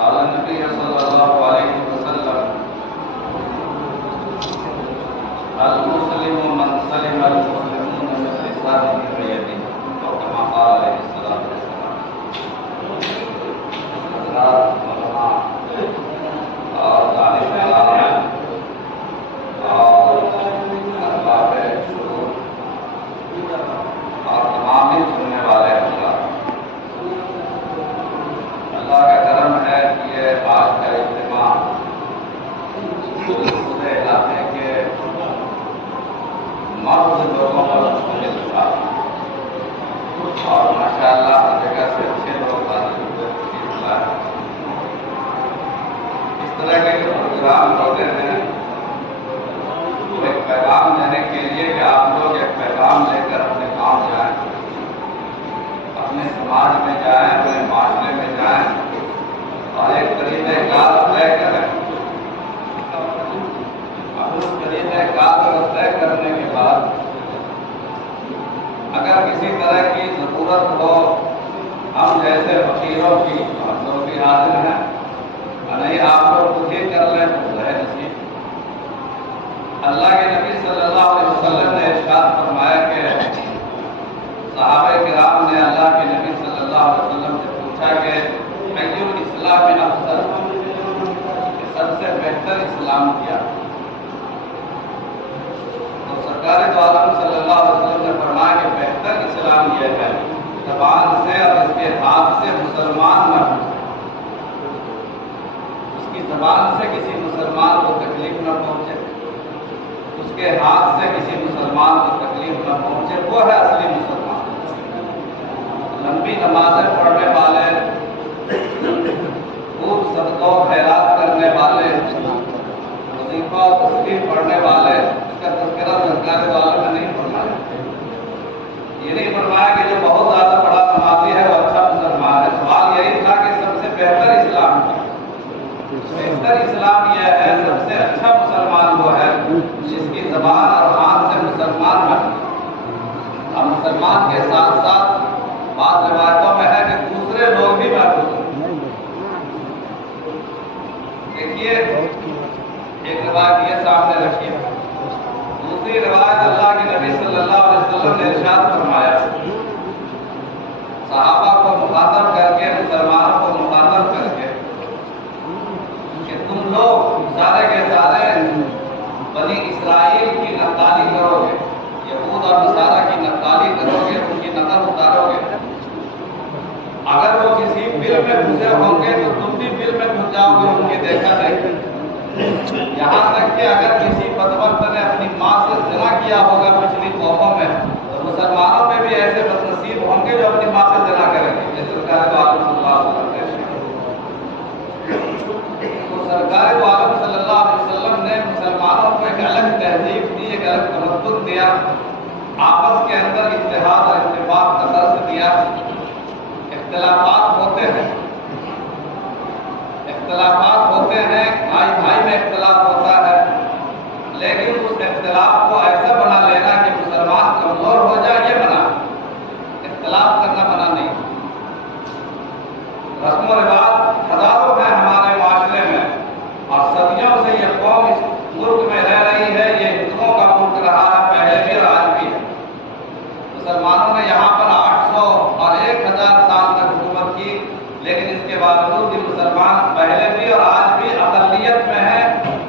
قال النبي صلى الله عليه وسلم المسلم من سلم المسلمون من لسانه ويده او كما قال عليه الصلاه والسلام. حضرات مولانا اور دانش علام اور احباب شروع اور تمام ہی سننے والے حضرات، اللہ کا کرم ہے کہ یہ آج کا اجتماع پورے علاقے کے مرد لوگوں پر مشتمل تھا اور ماشاءاللہ ہر جگہ سے اچھے لوگ حاضر ہوئے، تشریف لائے۔ اس طرح کے جو پروگرام ہوتے ہیں وہ ایک پیغام دینے کے لیے کہ آپ لوگ ایک پیغام لے کر اپنے کام جائیں، اپنے سماج میں جائیں، اپنے معاشرے میں جائیں اور ایک طریقہ کار طے کریں۔ اب اس طریقہ کار کو طے کرنے کے بعد اگر کسی طرح کی ضرورت ہو ہم جیسے فقیروں کی، ہم لوگ بھی حاضر ہیں، نہیں آپ لوگ خود ہی کر لیں تو ہے نصیب۔ اللہ کے نبی صلی اللہ علیہ وسلم نے ارشاد فرمایا کہ صحابہ کرام نے اللہ کے نبی صلی اللہ علیہ وسلم سے پوچھا کہ ایو الاسلام افضل، کہ سب سے بہتر اسلام کیا؟ تو سرکار دو عالم صلی اللہ علیہ وسلم نے فرمایا کہ بہتر اسلام یہ ہے زبان سے اور اس کے ہاتھ سے مسلمان نہ ہو، اس کی زبان سے کسی مسلمان کو تکلیف نہ پہنچے، اس کے ہاتھ سے کسی مسلمان کو تکلیف نہ پہنچے، وہ ہے اصلی مسلمان۔ لمبی نمازیں پڑھنے والے، خوب صدقہ و خیرات کرنے والے، وظیفہ و تسبیح پڑھنے والے، اس کا تذکرہ سرکار دو عالم نے نہیں فرمایا۔ یہ نہیں فرمایا کہ جو بہت زیادہ بڑا نمازی ہے وہ اچھا مسلمان ہے۔ سوال یہی تھا کہ سب سے بہتر اسلام کیا؟ بہتر اسلام یہ ہے، سب سے اچھا مسلمان وہ ہے جس کی زبان اور ہاتھ سے مسلمان بنے، اور مسلمان کے ساتھ ساتھ بعض روایتوں میں ہے کہ دوسرے لوگ بھی محفوظ ہیں۔ دیکھیے ایک روایت یہ سامنے رکھیے، دوسری روایت اللہ کے نبی صلی اللہ علیہ وسلم نے ارشاد فرمایا، صحابہ کو مخاطب کر کے، مسلمانوں کو مخاطب کر کے کہ تم لوگ سارے کے سارے بنی اسرائیل کی نقالی کرو گے، یہود اور نصارہ کی نقالی کرو گے، ان کی نقل اتارو گے۔ اگر وہ کسی بل میں گھسے ہوں گے تو تم بھی بل میں گھس جاؤ گے ان کی دیکھا دیکھی۔ یہاں تک کہ اگر کسی بدبخت نے اپنی ماں سے زنا کیا ہوگا پچھلی قوموں میں تو مسلمانوں میں بھی ایسے بدنصیب ہوں گے جو اپنی ماں سے زنا کریں گے، جیسے سرکار دو عالم صلی اللہ علیہ وسلم۔ تو سرکار دو عالم صلی اللہ علیہ وسلم نے مسلمانوں کو ایک الگ تہذیب دی، ایک الگ تمدن دیا، آپس کے اندر اتحاد اور اتفاق کا درس دیا۔ اختلافات ہوتے ہیں، بھائی بھائی میں اختلاف ہوتا ہے، لیکن اس اختلاف کو ایسا بنا لینا کہ مسلمان کمزور ہو جائے، یہ منع، اختلاف کرنا منع نہیں۔ رسم و رواج ہزاروں ہیں ہمارے معاشرے میں، اور صدیوں سے یہ قوم اس ملک میں رہ رہی ہے، یہ ہندوؤں کا ملک رہا ہے پہلے بھی اور آج بھی ہے۔ مسلمانوں نے یہاں پر 800 اور 1000 سال تک حکومت کی، لیکن اس کے باوجود بھی مسلمان پہلے بھی اور آج بھی اقلیت میں ہے،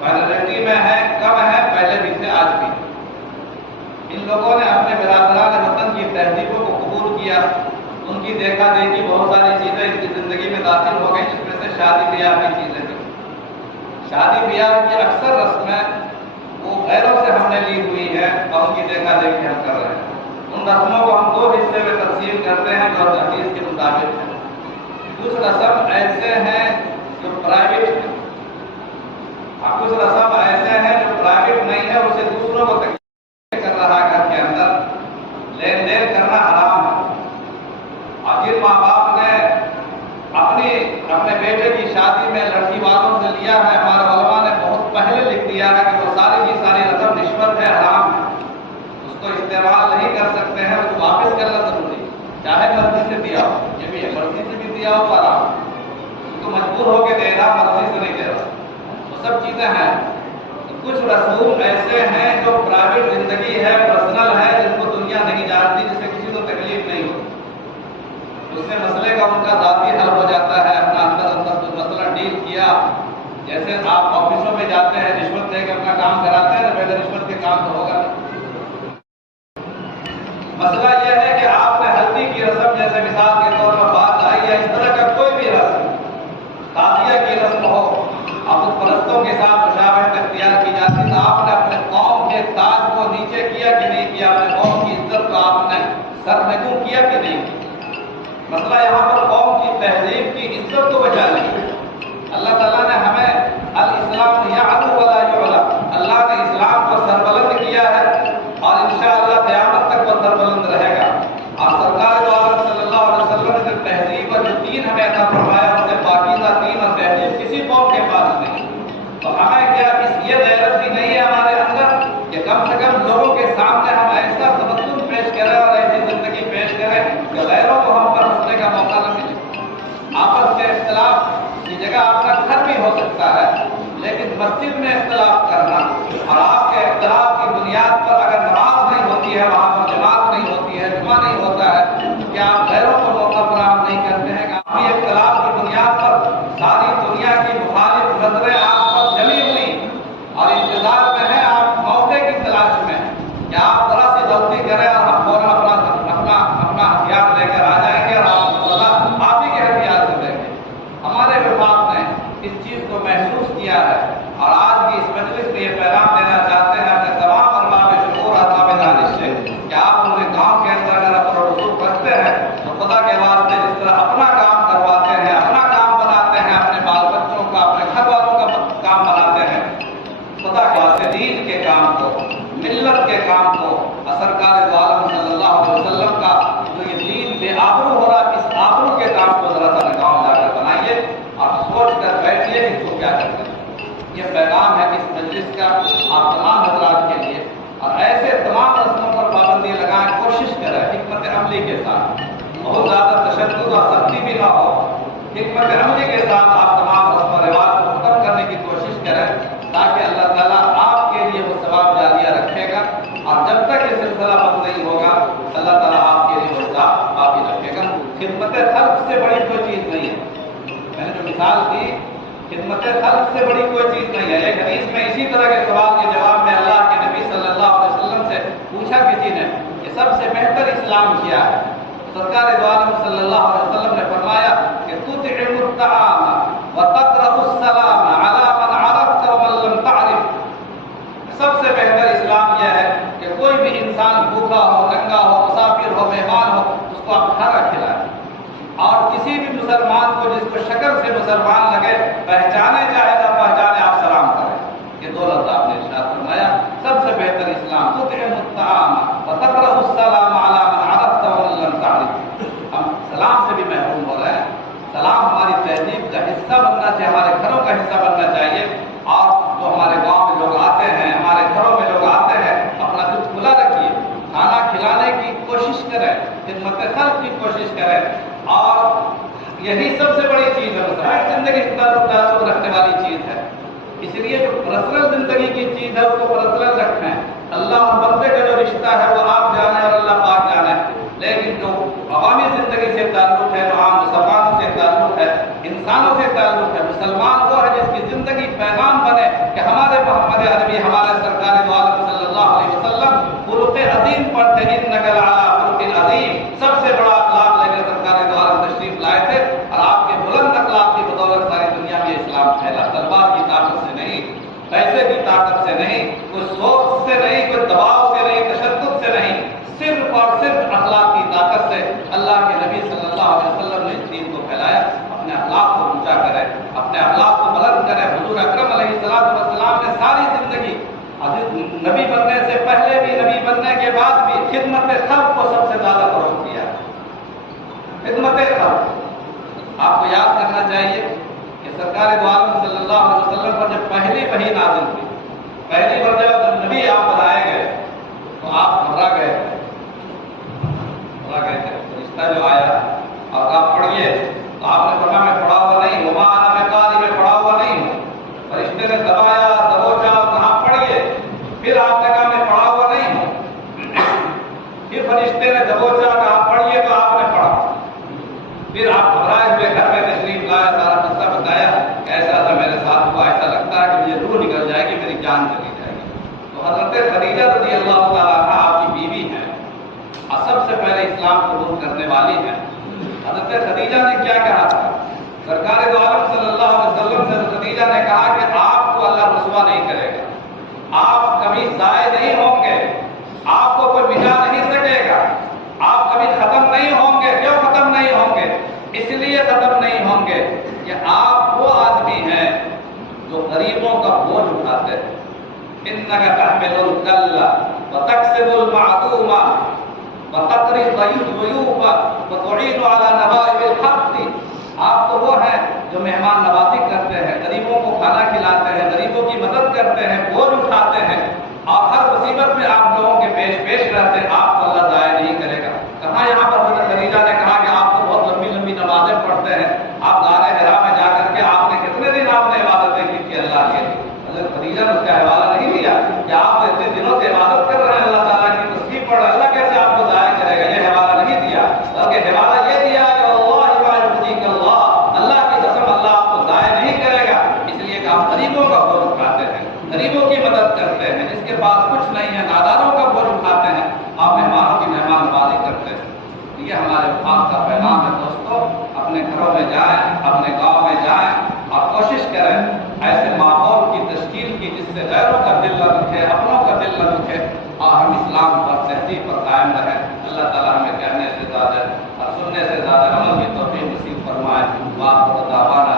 مائنورٹی میں ہے، کم ہے، پہلے بھی تھے آج بھی۔ ان لوگوں نے اپنے برادران وطن کی تہذیبوں کو قبول کیا، ان کی دیکھا دیکھی بہت ساری چیزیں ان کی زندگی میں داخل ہو گئی، جس میں سے شادی بیاہ کی چیزیں تھیں۔ شادی بیاہ کی اکثر رسمیں وہ غیروں سے ہم نے لی ہوئی ہیں اور ان کی دیکھا دیکھی ہم کر رہے ہیں۔ ان رسموں کو ہم 2 حصے میں تقسیم کرتے ہیں جو حدیث کے مطابق ہے۔ کچھ رسم ایسے ہیں جو پرائیویٹ ہیں، اور کچھ رسم ایسے ہیں جو پرائیویٹ نہیں ہے، اسے دوسروں کو تکلیف کر رہا ہے، گھر کے اندر لین دین کرنا حرام ہے۔ اور جن ماں باپ نے اپنے بیٹے کی شادی میں لڑکی والوں سے لیا ہے، ہمارے علماء نے بہت پہلے لکھ دیا ہے کہ وہ ساری کی ساری رسم رشوت ہے، حرام ہے، اس کو استعمال نہیں کر سکتے ہیں، اس کو واپس کرنا ضروری ہے، چاہے مرضی سے دیا ہو، یہ بھی ہے، مرضی سے بھی دیا ہو تو حرام، تو مجبور ہو کے دے رہا، مرضی سے نہیں دے رہا، وہ سب چیزیں ہیں۔ کچھ رسوم ایسے ہیں جو پرائیویٹ زندگی ہے، پرسنل ہے، جن کو دنیا نہیں جانتی، جس سے کسی کو تکلیف نہیں ہوتی، اس سے مسئلے کا ان کا ذاتی حل ہو جاتا ہے، اپنا اندر کچھ مسئلہ ڈیل کیا۔ جیسے آپ آفسوں میں جاتے ہیں، رشوت دے کے اپنا کام کراتے ہیں، بغیر رشوت کے کام تو ہوگا۔ مسئلہ یہ ہے کہ آپ نے ہلدی کی رسم، جیسے مثال کے طور پر بات آئی ہے، اس طرح کا کوئی بھی رسم، تعزیہ کی رسم ہو، اب پرستوں کے ساتھ مشابہت اختیار کی جاتی، تو آپ نے اپنے قوم کے تاج کو نیچے کیا کہ نہیں کیا، اپنے قوم کی عزت کو آپ نے سرنگوں کیا کہ نہیں کیا۔ مسئلہ یہاں پر قوم کی تہذیب کی عزت کو بچا نہیں۔ اللہ تعالیٰ نے ہمیں الاسلام یعلو ولا یعلی، اللہ نے اسلام کو سربلند کیا ہے اور انشاءاللہ قیامت تک وہ سربلند رہے گا۔ اور سرکار دو عالم صلی اللہ علیہ وسلم نے جو تہذیب اور جو دین ہمیں عطا فرمایا، اس سے پاکیزہ دین اور تہذیب کسی قوم کے پاس نہیں۔ تو ہمیں کیا یہ غیرت بھی نہیں ہے ہمارے اندر کہ کم سے کم لوگوں کے سامنے ہم ایسا تمدن پیش کریں اور ایسی زندگی پیش کریں کہ غیروں کو ہم پر ہنسنے کا موقع نہ ملے۔ آپس کے اختلاف کی جگہ اپنا گھر بھی ہو سکتا ہے، لیکن مسجد میں اختلاف کرنا اور آپ کے اختلاف کی بنیاد پر اگر نماز نہیں ہوتی ہے، وہاں پر جماعت نہیں ہوتی ہے، جمعہ نہیں ہوتا ہے، کیا آپ غیروں کو موقع فراہم نہیں کرتے ہیں کہ آپ اختلاف کی بنیاد پر ساری دنیا کی مخالف نظریں آپ پر جمی ہوئی اور انتظار میں ہیں، آپ موقع کی تلاش میں کہ آپ ذرا سی غلطی کریں اور ہم فوراً اپنا ہتھیار لے کر آ جائیں گے اور آپ ہی کے ہتھیار سے دیں گے۔ ہمارے وفاق نے اس چیز کو محسوس کیا ہے اور آج کی اس مجلس میں یہ پیغام دینا چاہتے ہیں اپنے تمام ارباب شعور اور ارباب دانش سے کہ آپ پورے گاؤں کے اندر اگر اپنا رسوخ رکھتے ہیں تو خدا کے واسطے جس طرح اپنا کام کرواتے ہیں، اپنا کام بناتے ہیں، اپنے بال بچوں کا، اپنے گھر والوں کا کام بناتے ہیں، خدا کے واسطے دین کے کام کو، ملت کے کام کو، سرکار دو عالم صلی اللہ علیہ وسلم کا جو یہ دین بے آبرو ہو رہا، اس آبرو کے کام کو ذرا سا گاؤں جا کر بنائیے اور سوچ کر بیٹھیے کہ اس کو کیا کرتے ہیں۔ یہ پیغام ہے اس مجلس کا آپ تمام حضرات کے لیے، اور ایسے تمام رسموں پر پابندی لگائیں، کوشش کریں حکمت عملی کے ساتھ، بہت زیادہ تشدد اور سختی بھی نہ ہو، حکمت عملی کے ساتھ آپ تمام رسم و رواج کو ختم کرنے کی کوشش کریں تاکہ اللہ تعالیٰ آپ کے لیے وہ ثواب جاریہ رکھے گا، اور جب تک یہ سلسلہ بند نہیں ہوگا اللہ تعالیٰ آپ کے لیے وہ ثواب آپ ہی رکھے گا۔ خدمت خلق سے بڑی کوئی چیز نہیں ہے، میں نے جو مثال دی، خدمت خلق سے بڑی کوئی چیز نہیں ہے۔ ایک حدیث میں اسی طرح کے سوال کے جواب میں اللہ کے نبی صلی اللہ علیہ وسلم سے پوچھا کسی نے کہ سب سے بہتر اسلام کیا ہے؟ سرکار دو عالم صلی اللہ علیہ وسلم نے فرمایا کہ تطعم الطعام وتقرأ السلام علی من عرفت ومن لم تعرف۔ سب سے بہتر اسلام یہ ہے کہ کوئی بھی انسان بھوکا ہو، ننگا ہو، مسافر ہو، مہمان ہو، اس کو آپ کھانا کھلائیں، اور کسی بھی مسلمان کو جس کو شکل سے مسلمان لگے، پہچانے چاہے نہ پہچانے، آپ سلام کریں۔ یہ دو لفظ آپ نے ارشاد فرمایا، سب سے بہتر اسلام تطعم الطعام وتقرأ السلام علی من عرفت ومن لم تعرف۔ ہم سلام سے بھی محروم ہو رہے ہیں۔ سلام ہماری تہذیب کا حصہ بننا چاہیے، ہمارے گھروں کا حصہ بننا چاہیے، اور جو ہمارے گاؤں میں لوگ آتے ہیں، ہمارے گھروں میں لوگ آتے ہیں، اپنا دل کھلا رکھیے، کھانا کھلانے کی کوشش کریں، خدمت خلق کی کوشش کریں، اور یہی سب سے بڑی چیز ہے۔ مسائل زندگی سے تعلق رکھنے والی چیز ہے، اس لیے جو پرسنل زندگی کی چیز ہے اس کو پرسنل رکھیں۔ اللہ اور بندے کا جو رشتہ ہے وہ آپ جانے اور اللہ پاک جانے، لیکن جو عوامی زندگی سے تعلق ہے، جو عام مسلمانوں سے تعلق ہے، انسانوں سے تعلق ہے، مسلمان وہ ہے جس کی زندگی پیغام بنے کہ ہمارے محمد عربی، ہمارے سرکار دو عالم صلی اللہ علیہ وسلم خلق عظیم پر تھے، انک لعلی خلق عظیم، سب سے بڑا اخلاق لے کر سرکار دو عالم تشریف لائے تھے، اور آپ کے بلند اخلاق کی بدولت ساری دنیا میں اسلام پھیلا۔ تلوار کی طاقت سے نہیں، پیسے کی طاقت سے نہیں، کوئی سوچ سے نہیں، کوئی دباؤ سے نہیں، تشدد سے نہیں، صرف اور صرف اخلاق کی طاقت سے اللہ کے نبی صلی اللہ علیہ وسلم نے اس دین کو پھیلایا۔ اپنے اخلاق کو اونچا کریں، اپنے اخلاق کو بلند کریں۔ حضور اکرم علیہ السلام نے ساری زندگی نبی بننے سے پہلے بھی، نبی بننے کے بعد بھی خدمت خلق کو سب سے زیادہ فروغ دیا۔ خدمت خلق آپ کو یاد کرنا چاہیے کہ سرکار دو عالم صلی اللہ علیہ وسلم پر جب پہلی وحی نازل ہوئی، پہلی مرتبہ جب نبی آپ بنائے گئے تو آپ گھبرا گئے تھے۔ رشتہ جو آیا اور آپ پڑھیے تو آپ نے فرمایا میں پڑھا ہوا نہیں، وما انا پھر آپ گھبرائے ہوئے گھر میں تشریف لائے، سارا قصہ بتایا کہ ایسا ایسا میرے ساتھ ہوا، ایسا لگتا ہے کہ مجھے روح نکل جائے گی، میری جان چلی جائے گی۔ تو حضرت خدیجہ رضی اللہ تعالیٰ عنہا آپ کی بیوی ہیں اور سب سے پہلے اسلام قبول کرنے والی ہیں۔ حضرت خدیجہ نے کیا کہا تھا؟ سرکار دو عالم صلی اللہ علیہ وسلم سے خدیجہ نے کہا کہ آپ کو اللہ رسوا نہیں کرے گا، آپ کبھی ضائع نہیں ہوں گے، آپ کو کوئی مٹا نہیں سکے گا، آپ کبھی ختم نہیں ہوں گے۔ کیوں ختم نہیں ہوں گے؟ اس لیے ختم نہیں ہوں گے کہ آپ وہ آدمی ہیں جو غریبوں کا بوجھ اٹھاتے ہیں۔ إِنَّكَ تَحْمِلُ الْكَلَّ وَتَكْسِبُ الْمَعْدُومَ وَتَقْرِي الضَّيُوفَ وَتُعِينُ عَلَى نَوَائِبِ الْحَقِّ۔ آپ تو وہ ہیں جو مہمان نوازی کرتے ہیں، غریبوں کو کھانا کھلاتے ہیں، غریبوں کی مدد کرتے ہیں، بوجھ اٹھاتے ہیں، اور ہر مصیبت میں آپ لوگوں کے پیش رہتے ہیں۔ آپ کو اللہ ضائع نہیں کرے گا۔ کہاں یہاں پر حضرت خدیجہ نے کہا کہ آپ تو بہت لمبی لمبی نمازیں پڑھتے ہیں، آپ غار حرا میں جا کر کے آپ نے کتنے دن آپ نے عبادتیں کی تھی اللہ کے لیے؟ حضرت خدیجہ نے اس کا حوالہ نہیں دیا کہ آپ اتنے دنوں سے عبادت کر رہے ہیں، اللہ تعالیٰ کی تسبیح پڑھ رہے ہیں، اللہ کیسے آپ کو ضائع کرے گا؟ یہ حوالہ نہیں دیا، بلکہ حوالہ یہ دیا کہ اللہ کی قسم اللہ آپ کو ضائع نہیں کرے گا، اس لیے کہ آپ غریبوں کا بوجھ اٹھاتے ہیں، غریبوں کی مدد کرتے ہیں، جس کے پاس کچھ نہیں ہے ناداروں کا بوجھ اٹھاتے ہیں، آپ مہمانوں کی مہمان نوازی کرتے ہیں۔ یہ ہمارے وفاق کا پیغام ہے۔ دوستو، اپنے گھروں میں جائیں، اپنے گاؤں میں جائیں اور کوشش کریں ایسے ماحول کی تشکیل کی جس سے غیروں کا دل نہ دکھے، اپنوں کا دل نہ دکھے، اور ہم اسلام پر تہذیب پر قائم رہیں۔ اللہ تعالیٰ ہمیں کہنے سے زیادہ اور سننے سے زیادہ عمل کی توفیق نصیب فرمائے۔ وآخر دعوانا